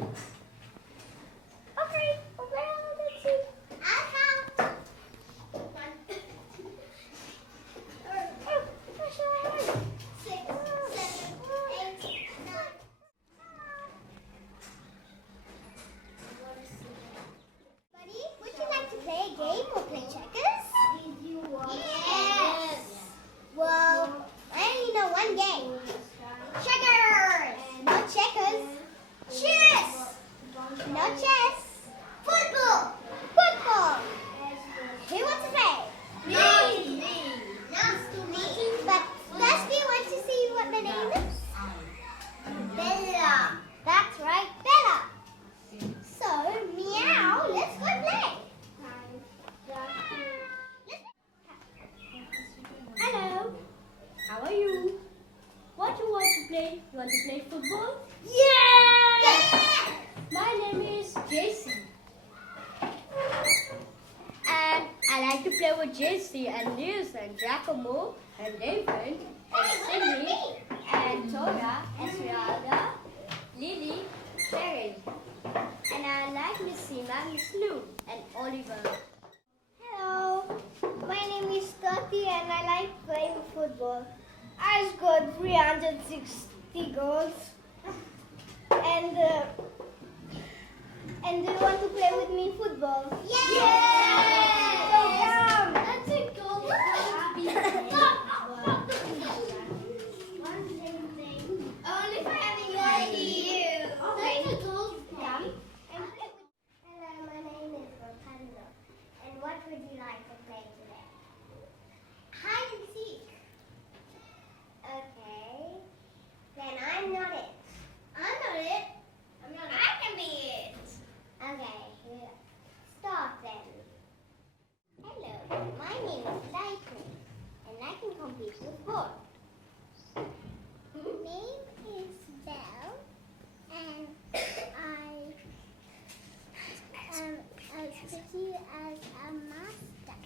Okay, well, let's see. I'll count. One. Oh, what shall I have? 6, 7, 8, 9. Buddy, would you like to play a game or play checkers? Yes. Well, I only know one game. Checkers. No checkers. Chess. No chess. Football. Football. Who wants to play? Me. But first we want to see what the name is. Bella. That's right, Bella. So, meow, let's go play. Hello. How are you? What do you want to play? You want to play football? Yeah! My name is JC. And I like to play with JC and Liz and Giacomo and David and Cindy and Tora, Esmeralda, Lily, Sharon. And I like Miss Seema, Miss Lou, and Oliver. Hello, my name is Tati and I like playing football. I scored 360 goals. And do you want to play with me football? Yeah! So come! That's a goal. Only for having you. That's a goal. Come. Hello, my name is Rapunzel. And what would you like to play today? Hide and seek. Okay. Then I'm not it. I'm not it. I'm not it. I can be it. Okay. Start then. Hello, my name is Lightning. And I can compete with boys. My name is Belle. And I am as pretty as a master.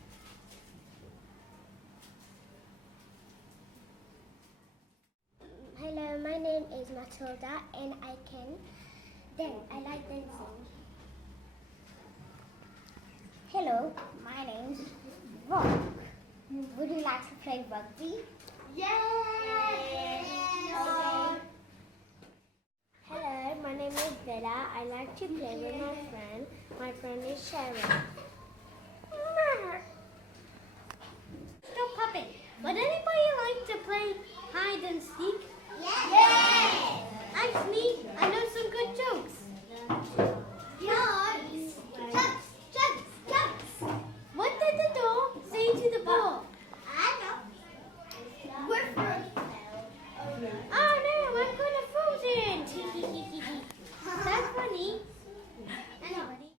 Hello, my name is Matilda and I like dancing. Hello, my name's Rock. Would you like to play rugby? Yes! Okay. Hello, my name is Bella. I like to play with my friend. My friend is Sharon. Stop pupping. Would anybody like to play hide and seek? Yes! Ask me. I know some good jokes.